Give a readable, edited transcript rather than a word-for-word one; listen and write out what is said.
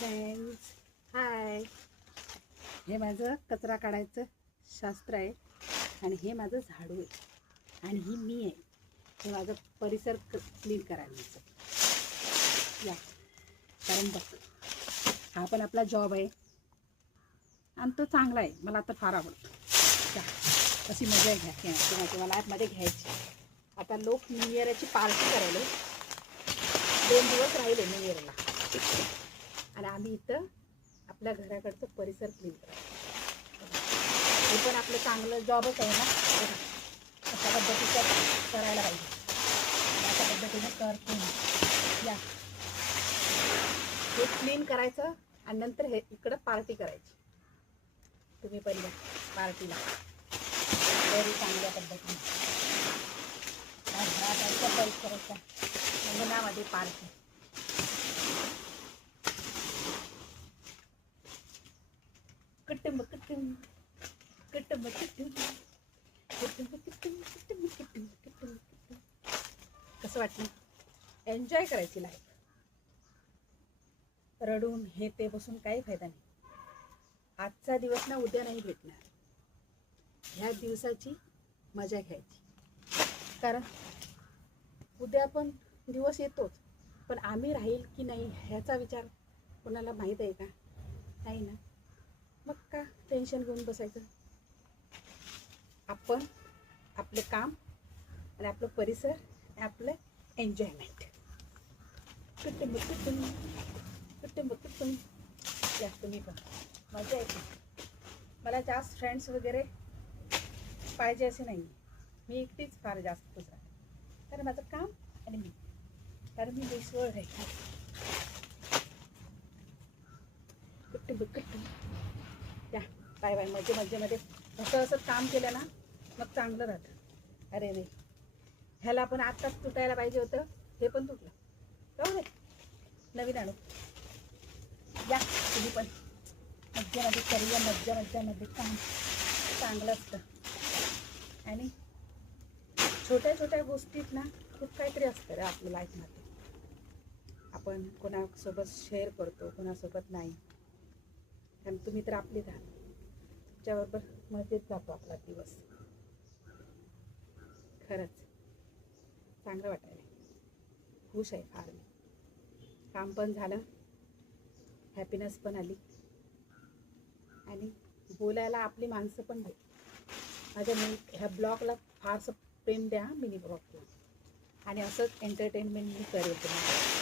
Friends, हाय. हे माझं कचरा काढायचं शास्त्र आहे आणि हे माझं झाडू आहे आणि ही मी आहे. हे माझं परिसर क्लीन करायचं या, कारण बघ, हा पण आपला जॉब आहे आणि तो चांगला आहे. मला तर फार आवडतो. या, अशी मजा घ्या किंवा लाईफमध्ये घ्यायची. आता लोक न्यू इयरची पार्टी करायला 2 दिवस राहिले न्यू इयरला आणि आम्ही इथं आपल्या घराकडचं परिसर क्लीन करायचं. हे पण आपलं चांगलं जॉबच आहे ना. अशा पद्धतीचं करायला पाहिजे. अशा पद्धतीने करतो या. हे क्लीन करायचं आणि नंतर हे इकडं पार्टी करायची. तुम्ही पण या पार्टीला very चांगल्या पद्धतीने घराच्या परिसराच्या अंगणामध्ये पार्टी. कुटुंब कुटुंब कुटुंब कुटुंब कुटुंब कुटुंब कुटुंब कुटुंब कुटुंब. कसं वाटलं? एन्जॉय करायची लाईफ. रडून हे ते बसून काही फायदा नाही. आजचा दिवस ना उद्या नाही भेटणार. ह्या दिवसाची मजा घ्यायची, कारण उद्या पण दिवस येतोच, पण आम्ही राहील की नाही ह्याचा विचार कोणाला माहीत आहे का? नाही ना. मग का टेन्शन घेऊन बसायचं? आपण आपलं काम आणि आपलं परिसर आणि आपलं एन्जॉयमेंट. कुटुंब कुटुंब कुटुंब कुटुंब या. तुम्ही पण मजा येते. मला जास्त फ्रेंड्स वगैरे पाहिजे असे नाही. मी एकटीच फार जास्त राहते, कारण माझं काम आणि मी, कारण मी बेसवर राहील. कुटुंब कुटुंब या. Bye bye. मजेमध्ये असं काम केलं ना मग चांगलं राहतं. अरे नाही, ह्याला पण आत्ताच तुटायला पाहिजे होतं, हे पण तुटलं. जाऊ दे, नवीन आणू या. तुम्ही पण मज्जेमध्ये करूया. मज्जामध्ये काम चांगलं असतं. आणि छोट्या छोट्या गोष्टीत ना खूप काहीतरी असतं रे आपल्या लाईफमध्ये. आपण कोणासोबत शेअर करतो, कोणासोबत नाही. कारण तुम्ही तर आपली राहा. तुमच्याबरोबर मजेत जातो आपला दिवस. खरंच चांगलं वाटायला. खुश आहे फार मी. काम पण झालं, हॅपीनेस पण आली आणि बोलायला आपली माणसं पण भेट. माझ्या ह्या ब्लॉगला फारसं प्रेम द्या, मिनी ब्लॉगला. आणि असंच एंटरटेनमेंट मी करेल तुम्हाला.